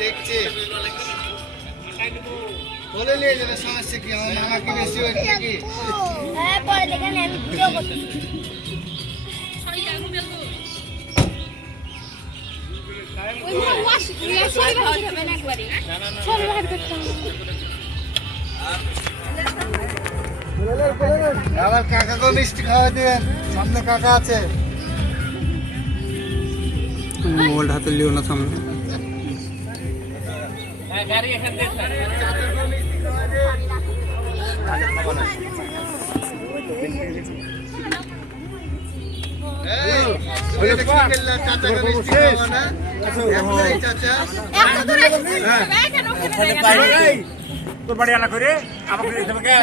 দেখছি বলে নিয়ে যাবে সমস্যা কি আমার মামা কি বেশি হয়েছে নাকি হ্যাঁ পরে দেখেন আমি ভিডিও করছি আবার কাকাকে মিষ্টি খাওয়া দিবেন সামনে কাকা আছে মোবাইল হাতে লিও না সামনে গাড়ি এখান থেকে তোর বাড়ি আলা করে আমাকে